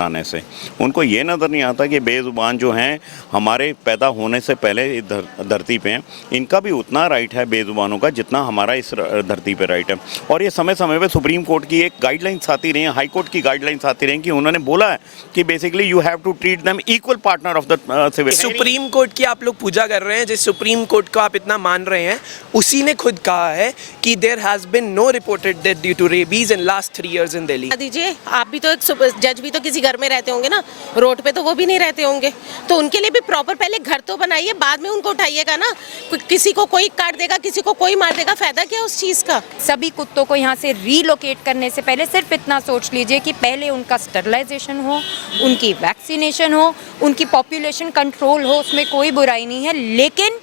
आने से उनको ये नज़र नहीं आता कि बेज़ुबान जो हैं हमारे पैदा होने से पहले इस धरती पे हैं, इनका भी उतना राइट है बेज़ुबानों का जितना हमारा इस धरती पे राइट है। और ये समय समय पे सुप्रीम कोर्ट की एक गाइडलाइंस आती रही हैं, हाई कोर्ट की गाइडलाइंस आती रही कि उन्होंने बोला है कि basically you have to treat them equal partner of the civil. Supreme court की आप लोग पूजा कर रहे हैं, जिस सुप्रीम कोर्ट को आप इतना मान रहे हैं उसी ने खुद कहा है कि there has been no reported death due to rabies in last 3 years in Delhi. दीजिए, आप भी तो एक जज भी तो किसी घर में रहते होंगे ना, रोड पे तो वो भी नहीं रहते होंगे, तो उनके लिए भी प्रॉपर पहले घर तो बनाइए, बाद में उनको उठाइएगा ना। किसी को कोई काट देगा, किसी को कोई मार देगा, फायदा क्या उस चीज़ का। सभी कुत्तों को यहाँ से रीलोकेट करने से पहले सिर्फ इतना सोच लीजिए कि पहले उनका स्टरलाइजेशन हो, उनकी वैक्सीनेशन हो, उनकी पॉपुलेशन कंट्रोल हो, उसमें कोई बुराई नहीं है। लेकिन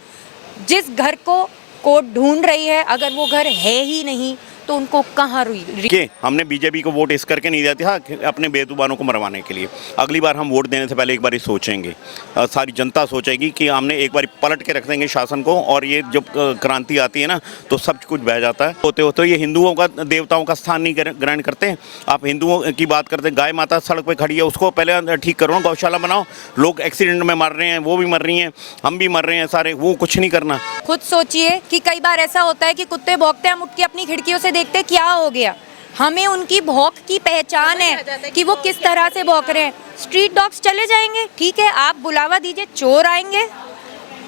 जिस घर को कोर्ट ढूंढ रही है, अगर वो घर है ही नहीं तो उनको कहाँ कि हमने बीजेपी को वोट इस करके नहीं दिया था अपने बेजुबानों को मरवाने के लिए। अगली बार हम वोट देने से पहले एक बार सोचेंगे, सारी जनता सोचेगी कि हमने एक बार पलट के रख देंगे शासन को, और ये जब क्रांति आती है ना तो सब कुछ बह जाता है। होते होते ये हिंदुओं का, देवताओं का स्थान नहीं ग्रहण करते। आप हिंदुओं की बात करते, गाय माता सड़क पर खड़ी है उसको पहले ठीक करो, गौशाला बनाओ। लोग एक्सीडेंट में मर रहे हैं, वो भी मर रही हैं, हम भी मर रहे हैं सारे, वो कुछ नहीं करना। खुद सोचिए कि कई बार ऐसा होता है कि कुत्ते भौंकते हैं, हम उठ के अपनी खिड़कियों से देखते क्या हो गया। हमें उनकी भौंक की पहचान है कि वो किस तरह से भौंक रहे हैं। स्ट्रीट डॉग्स चले जाएंगे, ठीक है, आप बुलावा दीजिए, चोर आएंगे,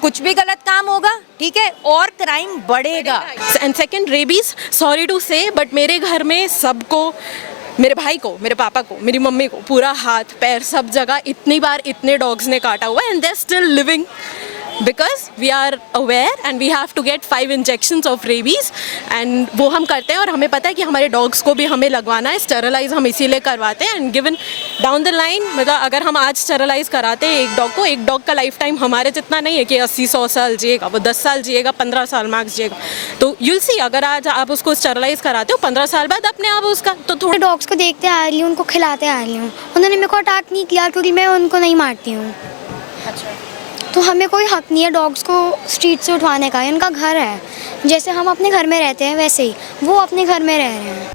कुछ भी गलत काम होगा, ठीक है, और क्राइम बढ़ेगा। And second, rabies, sorry to say but मेरे घर में सबको, मेरे भाई को, मेरे पापा को, मेरी मम्मी को पूरा हाथ पैर सब जगह इतनी बार इतने डॉग्स ने काटा हुआ है, and they are still living because we are aware and we have to get 5 injections of rabies and वो हम करते हैं। और हमें पता है कि हमारे डॉग्स को भी हमें लगवाना है, स्टेरलाइज हम इसीलिए करवाते हैं। And given down the line, मतलब अगर हम आज स्टेरलाइज कराते हैं एक डॉग को, एक डॉग का लाइफ टाइम हमारे जितना नहीं है कि 80-100 साल जिएगा, वो 10 साल जिएगा, 15 साल मैक्स जिएगा। तो यूल सी, अगर आज आप उसको स्टेरलाइज कराते हो 15 साल बाद अपने आप उसका, तो थोड़ा डॉग्स को देखते आ रही हूँ, उनको खिलाते आ रही हूँ, उन्होंने मेरे को अटैक नहीं किया क्योंकि मैं उनको नहीं मारती हूँ। अच्छा, तो हमें कोई हक नहीं है डॉग्स को स्ट्रीट से उठवाने का। इनका घर है, जैसे हम अपने घर में रहते हैं वैसे ही वो अपने घर में रह रहे हैं।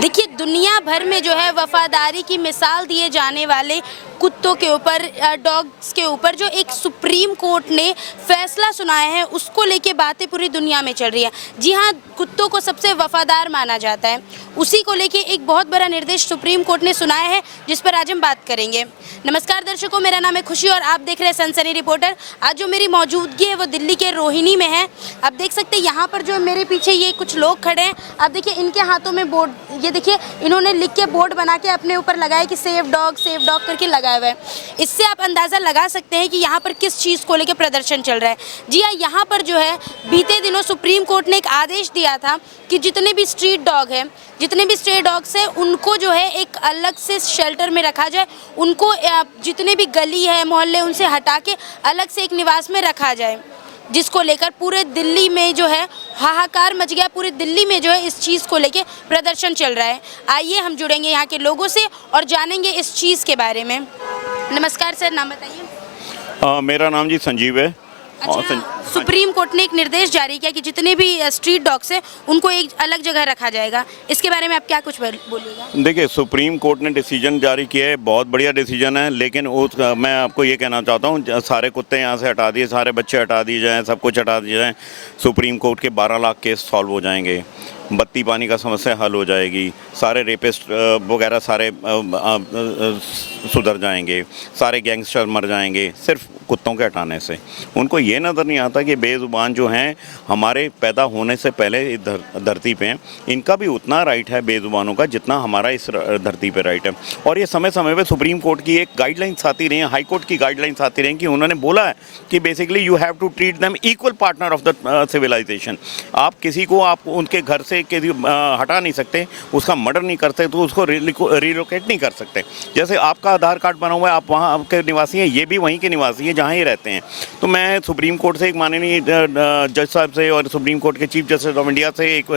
देखिए, दुनिया भर में जो है वफादारी की मिसाल दिए जाने वाले कुत्तों के ऊपर, डॉग्स के ऊपर जो एक सुप्रीम कोर्ट ने फैसला सुनाया है, उसको लेके बातें पूरी दुनिया में चल रही है। जी हाँ, कुत्तों को सबसे वफादार माना जाता है, उसी को लेके एक बहुत बड़ा निर्देश सुप्रीम कोर्ट ने सुनाया है, जिस पर आज हम बात करेंगे। नमस्कार दर्शकों, मेरा नाम है खुशी और आप देख रहे हैं सनसनी रिपोर्टर। आज जो मेरी मौजूदगी है वो दिल्ली के रोहिणी में है। आप देख सकते हैं यहाँ पर जो मेरे पीछे ये कुछ लोग खड़े हैं, आप देखिए इनके हाथों में बोर्ड, ये देखिए इन्होंने लिख के बोर्ड बना के अपने ऊपर लगाया कि सेफ डॉग करके लगाया हुआ है। इससे आप अंदाज़ा लगा सकते हैं कि यहाँ पर किस चीज़ को लेकर प्रदर्शन चल रहा है। जी हाँ, यहाँ पर जो है बीते दिनों सुप्रीम कोर्ट ने एक आदेश दिया था कि जितने भी स्ट्रीट डॉग हैं, जितने भी स्ट्रे डॉग्स हैं, उनको जो है एक अलग से शेल्टर में रखा जाए। उनको जितने भी गली है, मोहल्ले, उनसे हटा के अलग से एक निवास में रखा जाए, जिसको लेकर पूरे दिल्ली में जो है हाहाकार मच गया। पूरे दिल्ली में जो है इस चीज़ को लेकर प्रदर्शन चल रहा है। आइए हम जुड़ेंगे यहाँ के लोगों से और जानेंगे इस चीज़ के बारे में। नमस्कार सर, नाम बताइए। मेरा नाम जी संजीव है। अच्छा, सुप्रीम कोर्ट ने एक निर्देश जारी किया कि जितने भी स्ट्रीट डॉग्स हैं उनको एक अलग जगह रखा जाएगा, इसके बारे में आप क्या कुछ बोलिएगा? देखिए, सुप्रीम कोर्ट ने डिसीजन जारी किया है, बहुत बढ़िया डिसीजन है, लेकिन मैं आपको ये कहना चाहता हूँ, सारे कुत्ते यहाँ से हटा दिए, सारे बच्चे हटा दिए जाएँ, सब कुछ हटा दिया जाए, सुप्रीम कोर्ट के 12 लाख केस सॉल्व हो जाएंगे, बत्ती पानी का समस्या हल हो जाएगी, सारे रेपिस्ट वगैरह सारे सुधर जाएंगे, सारे गैंगस्टर मर जाएंगे सिर्फ कुत्तों के हटाने से। उनको ये नज़र नहीं आता कि बेज़ुबान जो हैं हमारे पैदा होने से पहले इस धरती पे हैं, इनका भी उतना राइट है बेज़ुबानों का जितना हमारा इस धरती पे राइट है। और ये समय समय पे सुप्रीम कोर्ट की एक गाइडलाइंस आती रही हैं, हाई कोर्ट की गाइडलाइंस आती रही कि उन्होंने बोला है कि basically you have to treat them equal partner of the civilization. आप किसी को, आप उनके घर से से हटा नहीं सकते, उसका मर्डर नहीं करते, तो उसको रिलोकेट नहीं कर सकते। जैसे आपका आधार कार्ड बना हुआ है, आप वहाँ के निवासी हैं, ये भी वहीं के निवासी हैं जहाँ ये रहते हैं। तो मैं सुप्रीम कोर्ट से एक माननीय जज साहब से और सुप्रीम कोर्ट के चीफ जस्टिस ऑफ इंडिया से एक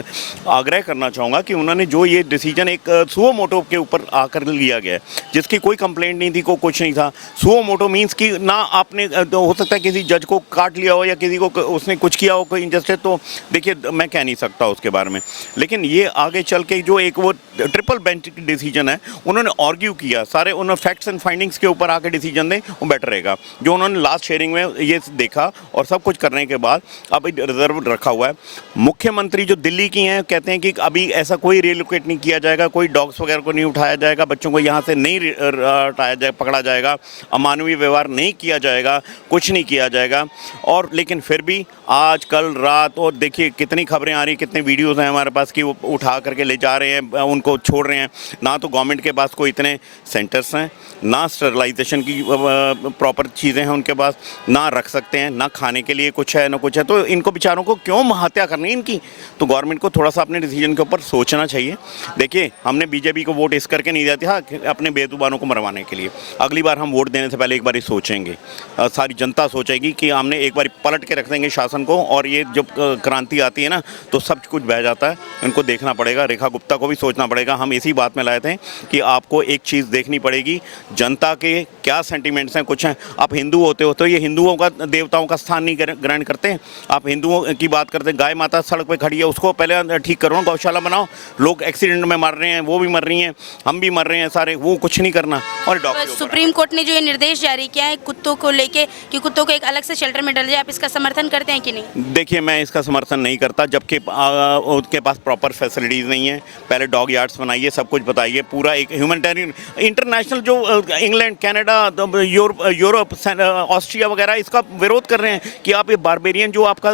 आग्रह करना चाहूँगा कि उन्होंने जो ये डिसीजन एक सुओ मोटो के ऊपर आकर लिया गया है, जिसकी कोई कंप्लेंट नहीं थी, कुछ नहीं था। सुओ मोटो मीन्स कि ना आपने हो सकता है किसी जज को काट लिया हो या किसी को उसने कुछ किया हो, कोई इंजस्टिस, तो देखिए मैं कह नहीं सकता उसके बारे में। लेकिन ये आगे चल के जो एक वो ट्रिपल बेंच डिसीजन है, उन्होंने आर्ग्यू किया, सारे उन्होंने फैक्ट्स एंड फाइंडिंग्स के ऊपर आके डिसीजन दें, वो बेटर रहेगा। जो उन्होंने लास्ट शेयरिंग में ये देखा और सब कुछ करने के बाद अब रिजर्व रखा हुआ है। मुख्यमंत्री जो दिल्ली की हैं कहते हैं कि अभी ऐसा कोई रिलोकेट नहीं किया जाएगा, कोई डॉग्स वगैरह को नहीं उठाया जाएगा, बच्चों को यहाँ से नहीं हटाया जाए, पकड़ा जाएगा, अमानवीय व्यवहार नहीं किया जाएगा, कुछ नहीं किया जाएगा। और लेकिन फिर भी आज कल रात और देखिए कितनी खबरें आ रही, कितने वीडियोज़ हैं हमारे पास कि वो उठा करके ले जा रहे हैं, उनको छोड़ रहे हैं। ना तो गवर्नमेंट के पास कोई इतने सेंटर्स हैं, ना स्टरलाइजेशन की प्रॉपर चीज़ें हैं उनके पास, ना रख सकते हैं, ना खाने के लिए कुछ है, ना कुछ है। तो इनको बेचारों को क्यों हत्या करनी है इनकी? तो गवर्नमेंट को थोड़ा सा अपने डिसीजन के ऊपर सोचना चाहिए। देखिए हमने बीजेपी को वोट इस करके नहीं दिया था अपने बेजुबानों को मरवाने के लिए। अगली बार हम वोट देने से पहले एक बार सोचेंगे, सारी जनता सोचेगी कि हमने एक बार पलट के रख देंगे शासन को, और ये जब क्रांति आती है ना तो सब कुछ बह जाता है। इनको देखना पड़ेगा, रेखा गुप्ता को भी सोचना पड़ेगा। हम इसी बात में लाए थे कि आपको एक चीज़ देखनी पड़ेगी, जनता के क्या सेंटिमेंट्स हैं, कुछ हैं। आप हिंदू होते हो तो ये हिंदुओं का, देवताओं का स्थान नहीं ग्रहण करते। आप हिंदुओं की बात करते, गाय माता सड़क पे खड़ी है, उसको पहले ठीक करो, गौशाला बनाओ। लोग एक्सीडेंट में मर रहे हैं, वो भी मर रही हैं, हम भी मर रहे हैं सारे, वो कुछ नहीं करना। और डॉक्टर सुप्रीम कोर्ट ने जो ये निर्देश जारी किया है कुत्तों को लेके कि कुत्तों को एक अलग से शेल्टर में डाला जाए, आप इसका समर्थन करते हैं कि नहीं? देखिए मैं इसका समर्थन नहीं करता, जबकि उनके पास प्रॉपर फैसिलिटीज़ नहीं है। पहले डॉग यार्ड्स बनाइए, सब कुछ बताइए, पूरा एक ह्यूमैनिटेरियन इंटरनेशनल जो इंग्लैंड, कनाडा, यूरोप, ऑस्ट्रिया वगैरह इसका विरोध कर रहे हैं कि आप ये बारबेरियन जो आपका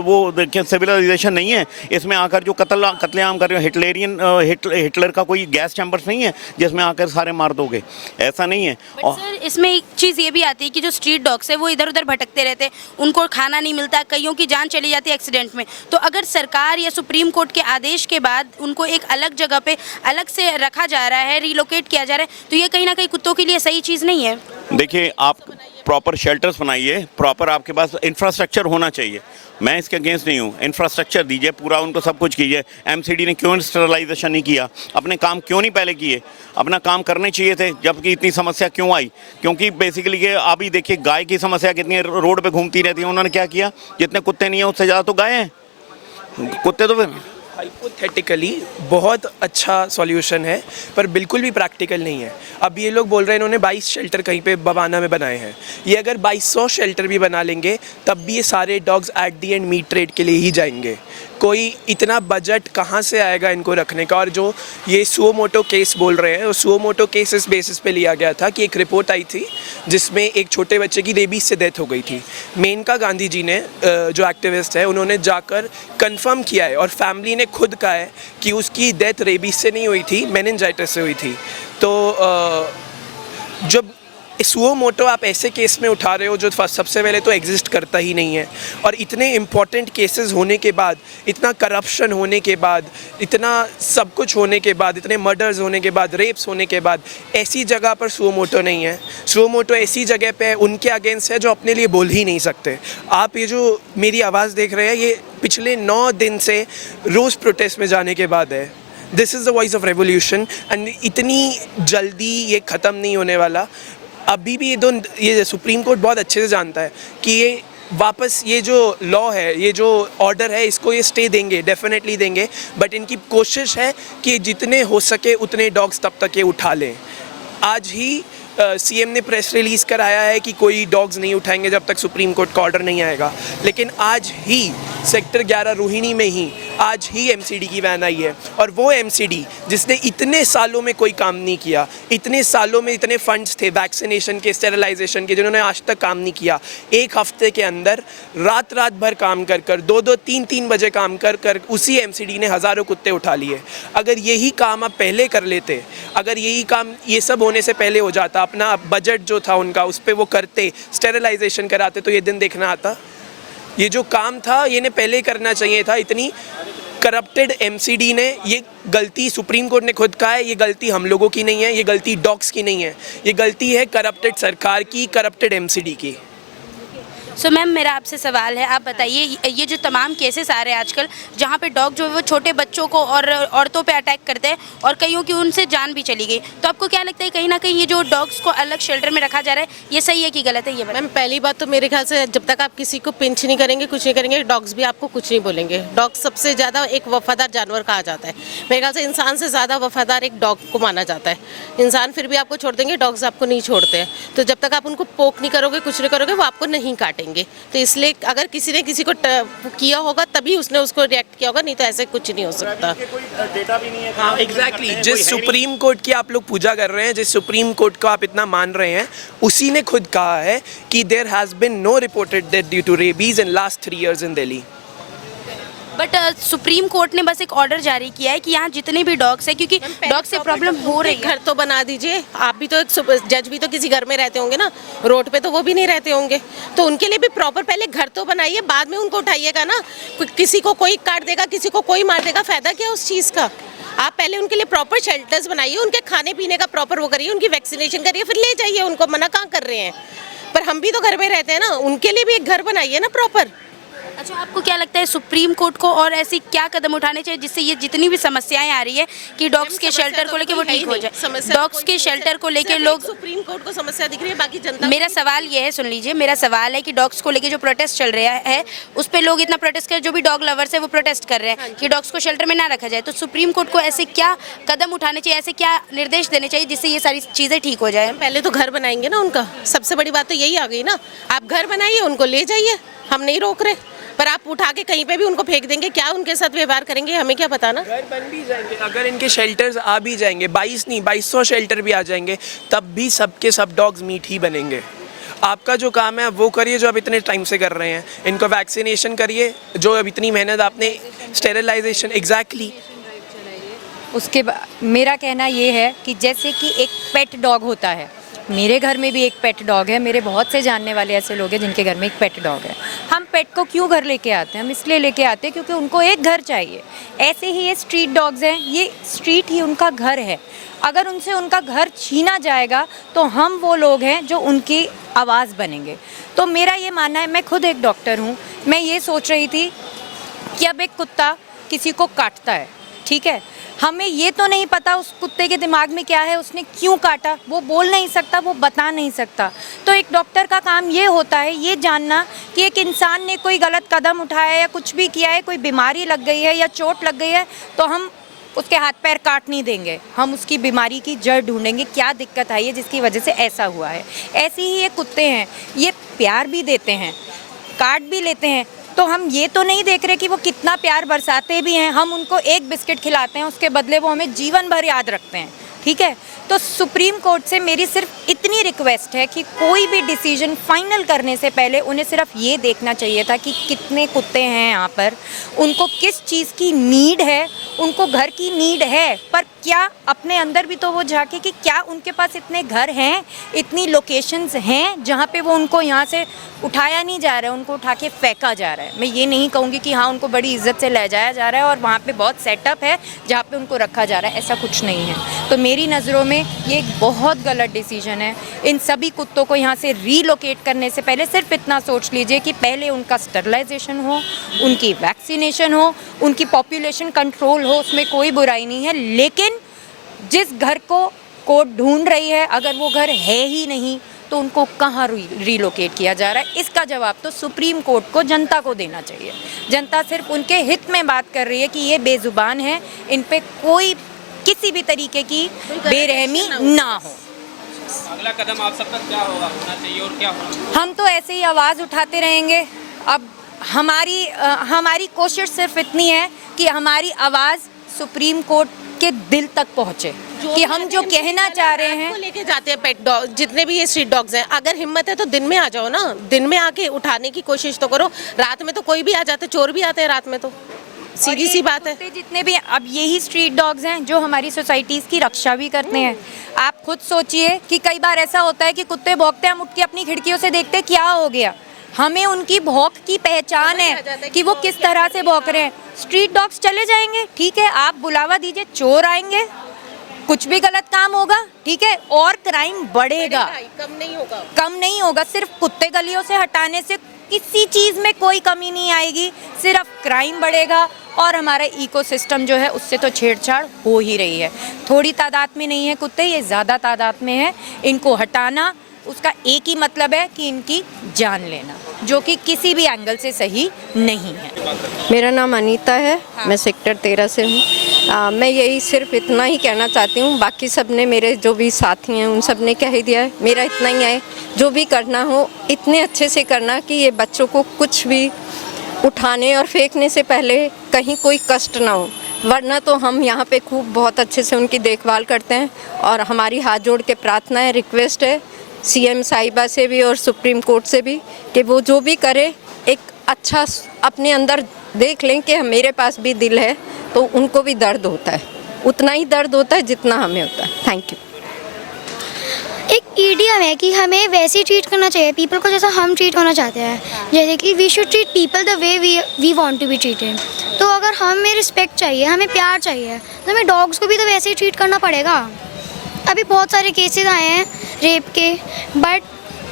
वो देखिए सिविलाइजेशन नहीं है, इसमें आकर जो कत्लेआम कर रहे हो, हिटलर का कोई गैस चैम्बर्स नहीं है जिसमें आकर सारे मार दोगे, ऐसा नहीं है। बट सर इसमें एक चीज़ ये भी आती है कि जो स्ट्रीट डॉग्स है वो इधर उधर भटकते रहते हैं, उनको खाना नहीं मिलता, कईयों की जान चली जाती है एक्सीडेंट में। तो अगर सरकार या सुप्रीम कोर्ट के आदेश के बाद उनको एक अलग जगह पे अलग से रखा जा रहा है, रिलोकेट किया जा रहा है, तो ये कहीं ना कहीं कुत्तों के लिए सही चीज़ नहीं है। देखिए आप प्रॉपर शेल्टर्स बनाइए, प्रॉपर आपके पास इंफ्रास्ट्रक्चर होना चाहिए। मैं इसके अगेंस्ट नहीं हूँ, इंफ्रास्ट्रक्चर दीजिए पूरा, उनको सब कुछ कीजिए। एमसीडी ने क्यों स्टरलाइजेशन नहीं किया? अपने काम क्यों नहीं पहले किए? अपना काम करने चाहिए थे, जबकि इतनी समस्या क्यों आई? क्योंकि बेसिकली ये अभी देखिए गाय की समस्या कितनी रोड पे घूमती रहती है। उन्होंने क्या किया? जितने कुत्ते नहीं हैं उससे ज़्यादा तो गाय हैं, कुत्ते तो फिर हाइपोथेटिकली बहुत अच्छा सॉल्यूशन है पर बिल्कुल भी प्रैक्टिकल नहीं है। अब ये लोग बोल रहे हैं इन्होंने 22 शेल्टर कहीं पे बवाना में बनाए हैं। ये अगर 2200 शेल्टर भी बना लेंगे तब भी ये सारे dogs at the end meat trade के लिए ही जाएंगे। कोई इतना बजट कहाँ से आएगा इनको रखने का? और जो ये सुओ मोटो केस बोल रहे हैं, वो सुओ मोटो केस इस बेसिस पे लिया गया था कि एक रिपोर्ट आई थी जिसमें एक छोटे बच्चे की रेबीज से डेथ हो गई थी। मेनका गांधी जी ने जो एक्टिविस्ट है उन्होंने जाकर कंफर्म किया है और फैमिली ने खुद कहा है कि उसकी डेथ रेबीज से नहीं हुई थी, मेनिंजाइटिस से हुई थी। तो जब सुओ मोटो आप ऐसे केस में उठा रहे हो जो सबसे पहले तो एग्जिस्ट करता ही नहीं है, और इतने इम्पॉर्टेंट केसेस होने के बाद, इतना करप्शन होने के बाद, इतना सब कुछ होने के बाद, इतने मर्डर्स होने के बाद, रेप्स होने के बाद, ऐसी जगह पर सुओ मोटो नहीं है। सुओ मोटो ऐसी जगह पे उनके अगेंस्ट है जो अपने लिए बोल ही नहीं सकते। आप ये जो मेरी आवाज़ देख रहे हैं ये पिछले 9 दिन से रोज़ प्रोटेस्ट में जाने के बाद है। This is the voice of revolution and इतनी जल्दी ये ख़त्म नहीं होने वाला। अभी भी ये सुप्रीम कोर्ट बहुत अच्छे से जानता है कि ये वापस ये जो लॉ है, ये जो ऑर्डर है, इसको ये स्टे देंगे, डेफिनेटली देंगे। बट इनकी कोशिश है कि जितने हो सके उतने डॉग्स तब तक ये उठा लें। आज ही सीएम ने प्रेस रिलीज़ कराया है कि कोई डॉग्स नहीं उठाएंगे जब तक सुप्रीम कोर्ट का ऑर्डर नहीं आएगा। लेकिन आज ही सेक्टर 11 रोहिणी में ही आज ही एमसीडी की वैन आई है, और वो एमसीडी जिसने इतने सालों में कोई काम नहीं किया, इतने सालों में इतने फंड्स थे वैक्सीनेशन के, स्टेरिलाइजेशन के, जिन्होंने आज तक काम नहीं किया, एक हफ्ते के अंदर रात भर काम कर 2-2, 3-3 बजे काम कर उसी एमसीडी ने हज़ारों कुत्ते उठा लिए। अगर यही काम आप पहले कर लेते, अगर यही काम ये सब होने से पहले हो जाता, अपना बजट जो था उनका उस पर वो करते, स्टेरिलाइजेशन कराते, तो ये दिन देखना आता। ये जो काम था ये ने पहले करना चाहिए था। इतनी करप्टेड एमसीडी ने, ये गलती सुप्रीम कोर्ट ने खुद कहा है, ये गलती हम लोगों की नहीं है, ये गलती डॉग्स की नहीं है, ये गलती है करप्टेड सरकार की, करप्टेड एमसीडी की। सो मैम मेरा आपसे सवाल है, आप बताइए ये जो तमाम केसेस आ रहे हैं आजकल जहाँ पे डॉग जो है वो छोटे बच्चों को और औरतों पे अटैक करते हैं और कईयों की उनसे जान भी चली गई, तो आपको क्या लगता है कहीं ना कहीं ये जो डॉग्स को अलग शेल्टर में रखा जा रहा है ये सही है कि गलत है? ये मैम पहली बात तो मेरे ख्याल से जब तक आप किसी को पिंच नहीं करेंगे, कुछ नहीं करेंगे, डॉग्स भी आपको कुछ नहीं बोलेंगे। डॉग सबसे ज़्यादा एक वफादार जानवर कहा जाता है। मेरे ख्याल से इंसान से ज़्यादा वफादार एक डॉग को माना जाता है। इंसान फिर भी आपको छोड़ देंगे, डॉग्स आपको नहीं छोड़ते हैं। तो जब तक आप उनको पोक नहीं करोगे, कुछ नहीं करोगे, वो आपको नहीं काटेंगे। तो इसलिए अगर किसी ने किसी को किया होगा तभी उसने उसको रिएक्ट किया होगा, नहीं तो ऐसे कुछ नहीं हो सकता। डेटा भी नहीं है। हाँ एग्जैक्टली, जिस सुप्रीम कोर्ट की आप लोग पूजा कर रहे हैं, जिस सुप्रीम कोर्ट को आप इतना मान रहे हैं, उसी ने खुद कहा है कि there has been no reported death due to rabies in last 3 years in Delhi. But supreme court ने बस एक ऑर्डर जारी किया है कि यहाँ जितने भी डॉग्स हैं, क्योंकि डॉग से प्रॉब्लम हो रही है। घर तो बना दीजिए, आप भी तो एक जज भी तो किसी घर में रहते होंगे ना, रोड पे तो वो भी नहीं रहते होंगे, तो उनके लिए भी प्रॉपर पहले घर तो बनाइए, बाद में उनको उठाइएगा ना। किसी को कोई काट देगा, किसी को कोई मार देगा, फायदा क्या उस चीज़ का? आप पहले उनके लिए प्रॉपर शेल्टर्स बनाइए, उनके खाने पीने का प्रॉपर वो करिए, उनकी वैक्सीनेशन करिए, फिर ले जाइए उनको। मना कहाँ कर रहे हैं? पर हम भी तो घर में रहते हैं ना, उनके लिए भी एक घर बनाइए ना प्रॉपर। अच्छा, आपको क्या लगता है सुप्रीम कोर्ट को और ऐसी क्या कदम उठाने चाहिए जिससे ये जितनी भी समस्याएं आ रही है कि डॉग्स के शेल्टर को लेके वो ठीक हो जाए? डॉग्स के शेल्टर को लेके लोग, सुप्रीम कोर्ट को समस्या दिख रही है, बाकी जनता। मेरा सवाल ये है, सुन लीजिए, मेरा सवाल है कि डॉग्स को लेके जो प्रोटेस्ट चल रहा है उस पे लोग इतना प्रोटेस्ट कर, जो भी डॉग लवर्स है वो प्रोटेस्ट कर रहे हैं कि डॉग्स को शेल्टर में ना रखा जाए। तो सुप्रीम कोर्ट को ऐसे क्या कदम उठाने चाहिए, ऐसे क्या निर्देश देने चाहिए जिससे ये सारी चीज़ें ठीक हो जाए? पहले तो घर बनाएंगे ना उनका, सबसे बड़ी बात तो यही आ गई ना। आप घर बनाइए, उनको ले जाइए, हम नहीं रोक रहे, पर आप उठा के कहीं पे भी उनको फेंक देंगे, क्या उनके साथ व्यवहार करेंगे हमें क्या पता ना। घर बन भी जाएंगे, अगर इनके शेल्टर्स आ भी जाएंगे, 22 नहीं 2200 शेल्टर भी आ जाएंगे, तब भी सबके सब डॉग्स मीट ही बनेंगे। आपका जो काम है वो करिए जो आप इतने टाइम से कर रहे हैं, इनको वैक्सीनेशन करिए, जो अब इतनी मेहनत आपने, स्टेरिलाइजेशन, एग्जैक्टली। उसके बाद मेरा कहना ये है कि जैसे कि एक पेट डॉग होता है, मेरे घर में भी एक पेट डॉग है, मेरे बहुत से जानने वाले ऐसे लोग हैं जिनके घर में एक पेट डॉग है। हम पेट को क्यों घर लेके आते हैं? हम इसलिए लेके आते हैं क्योंकि उनको एक घर चाहिए। ऐसे ही ये स्ट्रीट डॉग्स हैं, ये स्ट्रीट ही उनका घर है। अगर उनसे उनका घर छीना जाएगा तो हम वो लोग हैं जो उनकी आवाज़ बनेंगे। तो मेरा ये मानना है, मैं खुद एक डॉक्टर हूँ, मैं ये सोच रही थी कि अब एक कुत्ता किसी को काटता है, ठीक है, हमें ये तो नहीं पता उस कुत्ते के दिमाग में क्या है, उसने क्यों काटा, वो बोल नहीं सकता, वो बता नहीं सकता। तो एक डॉक्टर का काम ये होता है ये जानना कि एक इंसान ने कोई गलत कदम उठाया या कुछ भी किया है, कोई बीमारी लग गई है या चोट लग गई है, तो हम उसके हाथ पैर काट नहीं देंगे, हम उसकी बीमारी की जड़ ढूंढेंगे, क्या दिक्कत आई है जिसकी वजह से ऐसा हुआ है। ऐसे ही ये कुत्ते हैं, ये प्यार भी देते हैं, काट भी लेते हैं, तो हम ये तो नहीं देख रहे कि वो कितना प्यार बरसाते भी हैं। हम उनको एक बिस्किट खिलाते हैं, उसके बदले वो हमें जीवन भर याद रखते हैं, ठीक है। तो सुप्रीम कोर्ट से मेरी सिर्फ इतनी रिक्वेस्ट है कि कोई भी डिसीजन फाइनल करने से पहले उन्हें सिर्फ ये देखना चाहिए था कि कितने कुत्ते हैं यहाँ पर, उनको किस चीज़ की नीड है, उनको घर की नीड है, पर क्या अपने अंदर भी तो वो झांके कि क्या उनके पास इतने घर हैं, इतनी लोकेशंस हैं जहाँ पे वो उनको यहाँ से उठाया नहीं जा रहा है, उनको उठा के फेंका जा रहा है। मैं ये नहीं कहूँगी कि हाँ उनको बड़ी इज्जत से ले जाया जा रहा है और वहाँ पे बहुत सेटअप है जहाँ पे उनको रखा जा रहा है, ऐसा कुछ नहीं है। तो मेरी नज़रों में ये एक बहुत गलत डिसीजन है। इन सभी कुत्तों को यहाँ से रीलोकेट करने से पहले सिर्फ इतना सोच लीजिए कि पहले उनका स्टरलाइजेशन हो, उनकी वैक्सीनेशन हो, उनकी पॉपुलेशन कंट्रोल हो, उसमें कोई बुराई नहीं है। लेकिन जिस घर को कोर्ट ढूंढ रही है, अगर वो घर है ही नहीं तो उनको कहाँ रीलोकेट किया जा रहा है, इसका जवाब तो सुप्रीम कोर्ट को, जनता को देना चाहिए। जनता सिर्फ उनके हित में बात कर रही है कि ये बेजुबान है, इन पे कोई किसी भी तरीके की बेरहमी ना हो। अगला कदम आप सबका क्या होगा, होना चाहिए और क्या होना? हम तो ऐसे ही आवाज़ उठाते रहेंगे। अब हमारी कोशिश सिर्फ इतनी है कि हमारी आवाज़ सुप्रीम कोर्ट के दिल तक पहुँचे कि हम जो कहना चाह रहे हैं। लेके जाते हैं पेट डॉग, जितने भी ये स्ट्रीट डॉग्स हैं, अगर हिम्मत है तो दिन में आ जाओ ना, दिन में आके उठाने की कोशिश तो करो। रात में तो कोई भी आ जाता है, चोर भी आते हैं रात में, तो सीधी सी बात है। जितने भी अब यही स्ट्रीट डॉग्स हैं जो हमारी सोसाइटीज़ की रक्षा भी करते हैं। आप खुद सोचिए कि कई बार ऐसा होता है कि कुत्ते भौंकते हैं, हम उठ के अपनी खिड़कियों से देखते हैं क्या हो गया, हमें उनकी भौंक की पहचान है कि वो किस तरह से भौंक रहे हैं। स्ट्रीट डॉग्स चले जाएंगे, ठीक है, आप बुलावा दीजिए, चोर आएंगे, कुछ भी गलत काम होगा, ठीक है, और क्राइम बढ़ेगा, कम नहीं होगा। सिर्फ कुत्ते गलियों से हटाने से किसी चीज़ में कोई कमी नहीं आएगी, सिर्फ क्राइम बढ़ेगा और हमारा इकोसिस्टम जो है उससे तो छेड़छाड़ हो ही रही है। थोड़ी तादाद में नहीं है कुत्ते, ये ज़्यादा तादाद में है। इनको हटाना, उसका एक ही मतलब है कि इनकी जान लेना, जो कि किसी भी एंगल से सही नहीं है। मेरा नाम अनीता है, मैं सेक्टर 13 से हूँ। मैं यही सिर्फ इतना ही कहना चाहती हूँ, बाकी सब ने, मेरे जो भी साथी हैं उन सब ने कह ही दिया है। मेरा इतना ही है, जो भी करना हो इतने अच्छे से करना कि ये बच्चों को कुछ भी उठाने और फेंकने से पहले कहीं कोई कष्ट ना हो, वरना तो हम यहाँ पे खूब बहुत अच्छे से उनकी देखभाल करते हैं। और हमारी हाथ जोड़ के प्रार्थना है, रिक्वेस्ट है सीएम साहिबा से भी और सुप्रीम कोर्ट से भी कि वो जो भी करे एक अच्छा अपने अंदर देख लें कि मेरे पास भी दिल है, तो उनको भी दर्द होता है, उतना ही दर्द होता है जितना हमें होता है। Thank you. एक ईडियम है कि हमें वैसे ही ट्रीट करना चाहिए पीपल को जैसा हम ट्रीट होना चाहते हैं, जैसे कि we should treat people the way we want to be treated. तो अगर हमें रिस्पेक्ट चाहिए, हमें प्यार चाहिए, तो हमें डॉग्स को भी तो वैसे ही ट्रीट करना पड़ेगा। अभी बहुत सारे केसेस आए हैं रेप के, बट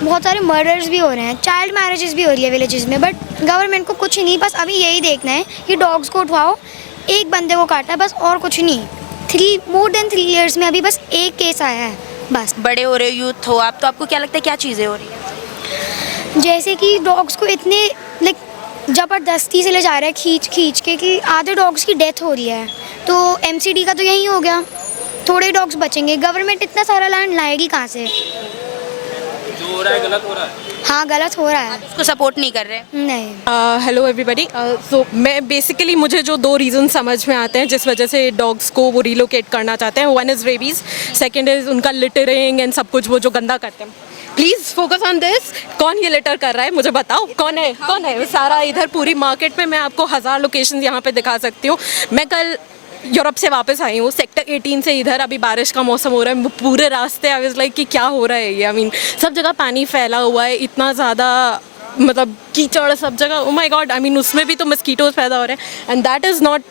बहुत सारे मर्डर्स भी हो रहे हैं, चाइल्ड मैरिजेस भी हो रही है विलेजेस में, बट गवर्नमेंट को कुछ नहीं, बस अभी यही देखना है कि डॉग्स को उठवाओ, एक बंदे को काटना है बस, और कुछ नहीं। मोर देन 3 years में अभी बस एक केस आया है बस। बड़े हो रहे हो, यूथ हो आप, तो आपको क्या लगता है क्या चीज़ें हो रही है? जैसे कि डॉग्स को इतने लाइक ज़बरदस्ती से ले जा रहे हैं खींच के कि आधे डॉग्स की डेथ हो रही है। तो एमसीडी का तो यही हो गया, थोड़े डॉग्स बचेंगे। गवर्नमेंट इतना सारा लैंड लाएगी कहाँ से? जो हो रहा है गलत हो रहा है। हाँ, गलत हो रहा है। उसको सपोर्ट नहीं कर रहे? नहीं। Hello everybody. सो मैं बेसिकली, मुझे जो 2 रीज़न समझ में आते हैं जिस वजह से डॉग्स को वो रिलोकेट करना चाहते हैं, one is rabies, second is उनका लिटरिंग एंड सब कुछ वो जो गंदा करते हैं। Please focus on this. कौन ये लेटर कर रहा है मुझे बताओ, कौन है कौन है? सारा इधर पूरी मार्केट में मैं आपको 1000 लोकेशन यहाँ पे दिखा सकती हूँ। मैं कल यूरोप से वापस आई हूँ, सेक्टर 18 से इधर, अभी बारिश का मौसम हो रहा है, पूरे रास्ते आई वाज लाइक कि क्या हो रहा है ये। आई मीन सब जगह पानी फैला हुआ है, इतना ज़्यादा मतलब कीचड़ सब जगह। Oh my God, I mean उसमें भी तो मस्कीटोज पैदा हो रहे हैं एंड दैट इज़ नॉट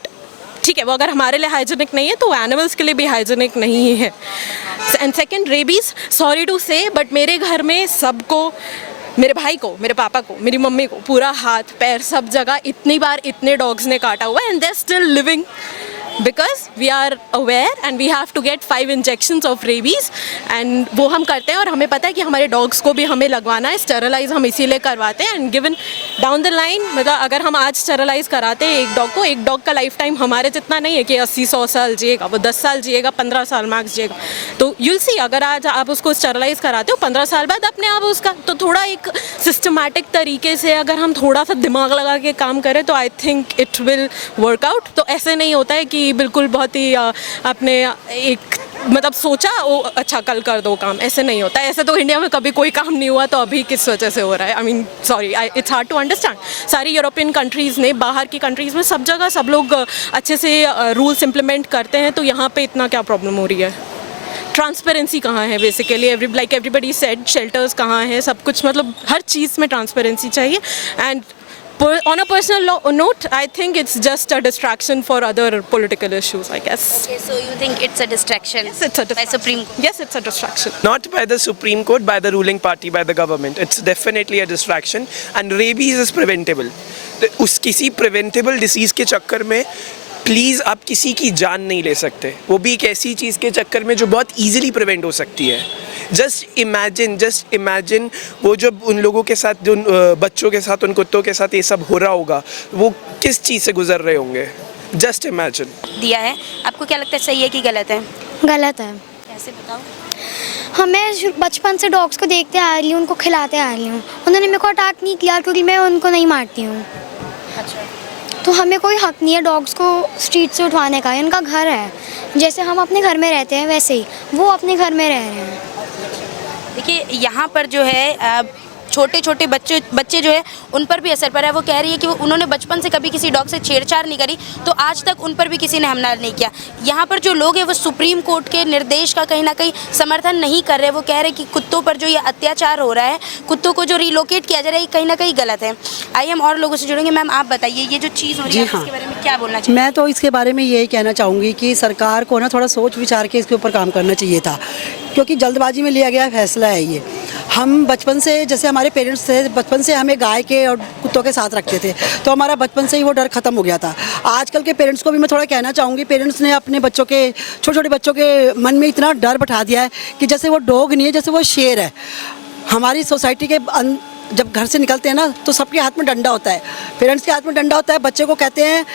ठीक है। वो अगर हमारे लिए हाइजीनिक नहीं है तो एनिमल्स के लिए भी हाइजीनिक नहीं है। And second, rabies, sorry to say but मेरे घर में सबको, मेरे भाई को, मेरे पापा को, मेरी मम्मी को, पूरा हाथ पैर सब जगह इतनी बार इतने डॉग्स ने काटा हुआ है and they are still living because we are aware and we have to get 5 injections of rabies and वो हम करते हैं। और हमें पता है कि हमारे डॉग्स को भी हमें लगवाना है, स्टेरलाइज हम इसीलिए करवाते हैं। And given down the line, मतलब अगर हम आज स्टेरलाइज कराते हैं एक डॉग को, एक डॉग का लाइफ टाइम हमारे जितना नहीं है कि 80-100 साल जिएगा, वो 10 साल जिएगा, 15 साल मैक्स जिएगा। तो यूल सी, अगर आज आप उसको स्टेरलाइज कराते हो 15 साल बाद अपने आप उसका, तो थोड़ा एक सिस्टमैटिक तरीके से अगर हम थोड़ा सा दिमाग लगा के काम करें तो I think it will work out. तो ऐसे नहीं होता है कि बिल्कुल बहुत ही आपने एक मतलब सोचा ओ अच्छा कल कर दो काम, ऐसे नहीं होता है। ऐसे तो इंडिया में कभी कोई काम नहीं हुआ, तो अभी किस वजह से हो रहा है? I mean sorry, it's hard to understand. सारी यूरोपियन कंट्रीज़ ने, बाहर की कंट्रीज़ में सब जगह सब लोग अच्छे से रूल्स इम्प्लीमेंट करते हैं, तो यहाँ पे इतना क्या प्रॉब्लम हो रही है? ट्रांसपेरेंसी कहाँ है बेसिकली? एवरीबडी सेड, शेल्टर्स कहाँ हैं, सब कुछ, मतलब हर चीज़ में ट्रांसपेरेंसी चाहिए। And on a personal note, I think it's just a distraction for other political issues, I guess. Okay, so you think it's a distraction? Yes, it's a by Supreme Court? Yes, it's a distraction. Not by the Supreme Court, by the ruling party, by the government. It's definitely a distraction and rabies is preventable. उस किसी preventable disease के चक्कर में please आप किसी की जान नहीं ले सकते, वो भी एक ऐसी चीज़ के चक्कर में जो बहुत ईजिली प्रिवेंट हो सकती है। जस्ट इमेजिन वो जब उन लोगों के साथ, उन बच्चों के साथ, उन कुत्तों के साथ ये सब हो रहा होगा, वो किस चीज़ से गुजर रहे होंगे। Just imagine. दिया है, आपको क्या लगता है सही है कि गलत है? गलत है। कैसे बताओ? हाँ, मैं बचपन से डॉग्स को देखते आ रही हूँ, उनको खिलाते आ रही हूँ। उन्होंने मेरे को अटैक नहीं किया क्योंकि मैं उनको नहीं मारती हूँ। अच्छा, तो हमें कोई हक नहीं है डॉग्स को स्ट्रीट से उठवाने का। इनका घर है, जैसे हम अपने घर में रहते हैं वैसे ही वो अपने घर में रह रहे हैं। देखिए यहाँ पर जो है छोटे छोटे बच्चे जो है उन पर भी असर पड़ा है। वो कह रही है कि उन्होंने बचपन से कभी किसी डॉग से छेड़छाड़ नहीं करी, तो आज तक उन पर भी किसी ने हमला नहीं किया। यहाँ पर जो लोग हैं वो सुप्रीम कोर्ट के निर्देश का कहीं ना कहीं समर्थन नहीं कर रहे। वो कह रहे हैं कि कुत्तों पर जो ये अत्याचार हो रहा है, कुत्तों को जो रिलोकेट किया जा रहा है, ये कहीं ना कहीं गलत है। आइए हम और लोगों से जुड़ेंगे। मैम आप बताइए, ये जो चीज़ हो रही है इसके बारे में क्या बोलना चाहिए? मैं तो इसके बारे में यही कहना चाहूँगी कि सरकार को ना थोड़ा सोच विचार के इसके ऊपर काम करना चाहिए था, क्योंकि जल्दबाजी में लिया गया फैसला है ये। हम बचपन से, जैसे हमारे पेरेंट्स थे, बचपन से हमें गाय के और कुत्तों के साथ रखते थे, तो हमारा बचपन से ही वो डर ख़त्म हो गया था। आजकल के पेरेंट्स को भी मैं थोड़ा कहना चाहूँगी, पेरेंट्स ने अपने बच्चों के, छोटे छोटे बच्चों के मन में इतना डर बैठा दिया है कि जैसे वो डॉग नहीं है, जैसे वो शेर है। हमारी सोसाइटी के जब घर से निकलते हैं ना, तो सबके हाथ में डंडा होता है, पेरेंट्स के हाथ में डंडा होता है, बच्चे को कहते हैं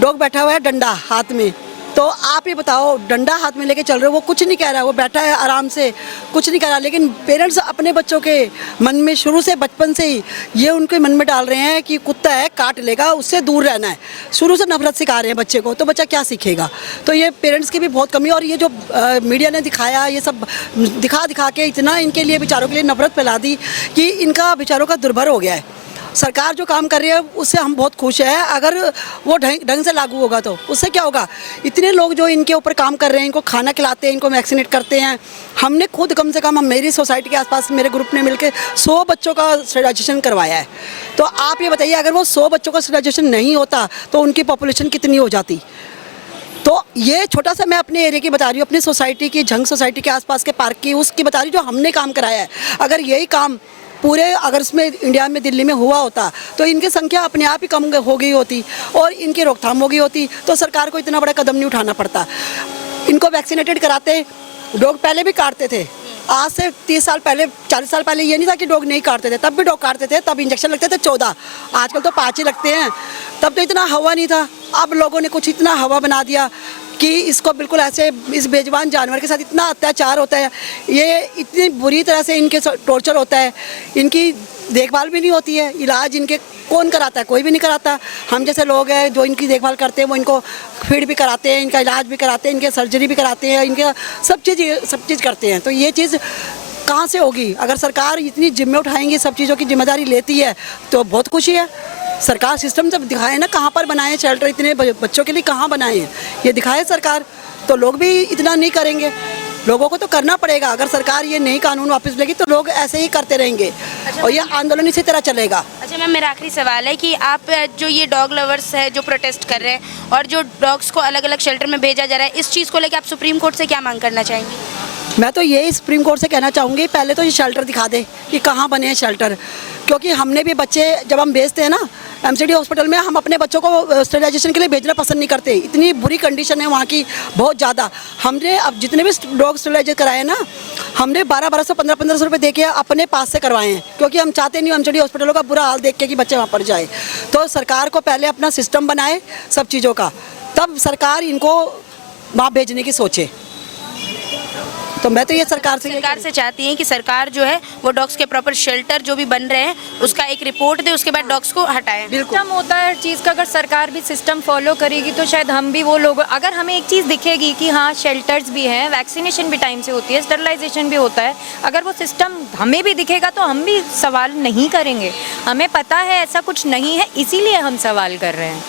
डॉग बैठा हुआ है डंडा हाथ में। तो आप ये बताओ, डंडा हाथ में लेके चल रहे हो, वो कुछ नहीं कह रहा है, वो बैठा है आराम से, कुछ नहीं कह रहा। लेकिन पेरेंट्स अपने बच्चों के मन में शुरू से, बचपन से ही ये उनके मन में डाल रहे हैं कि कुत्ता है काट लेगा, उससे दूर रहना है। शुरू से नफरत सिखा रहे हैं बच्चे को, तो बच्चा क्या सीखेगा? तो ये पेरेंट्स की भी बहुत कमी। और ये जो मीडिया ने दिखाया, ये सब दिखा के इतना इनके लिए, बेचारों के लिए नफरत फैला दी कि इनका बेचारों का दुर्भर हो गया है। सरकार जो काम कर रही है उससे हम बहुत खुश हैं, अगर वो ढंग से लागू होगा तो उससे क्या होगा। इतने लोग जो इनके ऊपर काम कर रहे हैं, इनको खाना खिलाते हैं, इनको वैक्सीनेट करते हैं। हमने खुद कम से कम, मेरी सोसाइटी के आसपास मेरे ग्रुप ने मिलकर 100 बच्चों का स्टरलाइजेशन करवाया है। तो आप ये बताइए, अगर वो 100 बच्चों का स्टरलाइजेशन नहीं होता तो उनकी पॉपुलेशन कितनी हो जाती? तो ये छोटा सा मैं अपने एरिया की बता रही हूँ, अपनी सोसाइटी की, झंग सोसाइटी के आसपास के पार्क की, उसकी बता रही हूँ जो हमने काम कराया है। अगर यही काम पूरे, अगर इसमें इंडिया में, दिल्ली में हुआ होता तो इनकी संख्या अपने आप ही कम हो गई होती और इनकी रोकथाम हो गई होती, तो सरकार को इतना बड़ा कदम नहीं उठाना पड़ता। इनको वैक्सीनेटेड कराते, डॉग पहले भी काटते थे। आज से 30 साल पहले, 40 साल पहले ये नहीं था कि डॉग नहीं काटते थे, तब भी डॉग काटते थे, तब इंजेक्शन लगते थे 14, आजकल तो 5 ही लगते हैं। तब तो इतना हवा नहीं था, अब लोगों ने कुछ इतना हवा बना दिया कि इसको बिल्कुल ऐसे, इस बेजुबान जानवर के साथ इतना अत्याचार होता है, ये इतनी बुरी तरह से इनके टॉर्चर होता है, इनकी देखभाल भी नहीं होती है। इलाज इनके कौन कराता है? कोई भी नहीं कराता। हम जैसे लोग हैं जो इनकी देखभाल करते हैं, वो इनको फीड भी कराते हैं, इनका इलाज भी कराते हैं, इनके सर्जरी भी कराते हैं, इनके सब चीज़ करते हैं। तो ये चीज़ कहाँ से होगी? अगर सरकार इतनी जिम्मे उठाएंगी, सब चीज़ों की जिम्मेदारी लेती है, तो बहुत खुशी है। सरकार सिस्टम जब दिखाए ना, कहाँ पर बनाए शेल्टर, इतने बच्चों के लिए कहाँ बनाए हैं, ये दिखाए सरकार, तो लोग भी इतना नहीं करेंगे। लोगों को तो करना पड़ेगा। अगर सरकार ये नई कानून वापस लेगी तो लोग ऐसे ही करते रहेंगे। अच्छा, और ये आंदोलन इसी तरह चलेगा। अच्छा मैम, मेरा आखिरी सवाल है कि आप जो ये डॉग लवर्स है जो प्रोटेस्ट कर रहे हैं और जो डॉग्स को अलग अलग शेल्टर में भेजा जा रहा है, इस चीज़ को लेकर आप सुप्रीम कोर्ट से क्या मांग करना चाहेंगे? मैं तो यही सुप्रीम कोर्ट से कहना चाहूँगी, पहले तो ये शेल्टर दिखा दे कि कहाँ बने हैं शेल्टर, क्योंकि हमने भी बच्चे जब हम भेजते हैं ना एमसीडी हॉस्पिटल में, हम अपने बच्चों को स्टरलाइजेशन के लिए भेजना पसंद नहीं करते। इतनी बुरी कंडीशन है वहाँ की, बहुत ज़्यादा। हमने अब जितने भी डॉग स्टरलाइज कराए ना, हमने 1200 1500 रुपये दे के अपने पास से करवाए हैं, क्योंकि हम चाहते नहीं एमसीडी हॉस्पिटलों का बुरा हाल देख के कि बच्चे वहाँ पर जाए। तो सरकार को पहले अपना सिस्टम बनाए सब चीज़ों का, तब सरकार इनको वहाँ भेजने की सोचे। तो मैं तो ये सरकार से चाहती हैं कि सरकार जो है वो डॉग्स के प्रॉपर शेल्टर जो भी बन रहे हैं उसका एक रिपोर्ट दे, उसके बाद डॉग्स को हटाएं। सिस्टम होता है हर चीज़ का, अगर सरकार भी सिस्टम फॉलो करेगी तो शायद हम भी वो लोग, अगर हमें एक चीज़ दिखेगी कि हाँ शेल्टर्स भी हैं, वैक्सीनेशन भी टाइम से होती है, स्टरलाइजेशन भी होता है, अगर वो सिस्टम हमें भी दिखेगा तो हम भी सवाल नहीं करेंगे। हमें पता है ऐसा कुछ नहीं है, इसीलिए हम सवाल कर रहे हैं।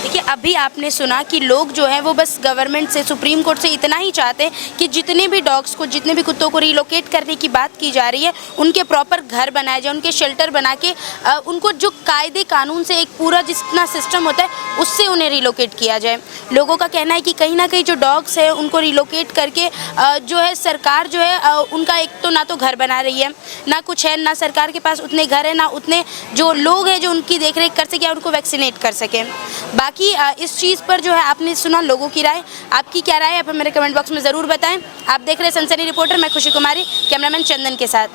देखिए, अभी आपने सुना कि लोग जो है वो बस गवर्नमेंट से, सुप्रीम कोर्ट से इतना ही चाहते हैं कि जितने भी डॉग्स को, जितने भी कुत्तों को रिलोकेट करने की बात की जा रही है, उनके प्रॉपर घर बनाए जाए, उनके शेल्टर बना के उनको जो कायदे कानून से एक पूरा जितना सिस्टम होता है उससे उन्हें रिलोकेट किया जाए। लोगों का कहना है कि कहीं ना कहीं जो डॉग्स है उनको रिलोकेट करके जो है सरकार जो है उनका एक तो ना तो घर बना रही है, ना कुछ है, ना सरकार के पास उतने घर है, ना उतने जो लोग हैं जो उनकी देखरेख कर सके, उनको वैक्सीनेट कर सकें। बाकी इस चीज़ पर जो है आपने सुना लोगों की राय, आपकी क्या राय है आप मेरे कमेंट बॉक्स में ज़रूर बताएं। आप देख रहे हैं सनसनी रिपोर्टर, मैं खुशी कुमारी, कैमरामैन चंदन के साथ।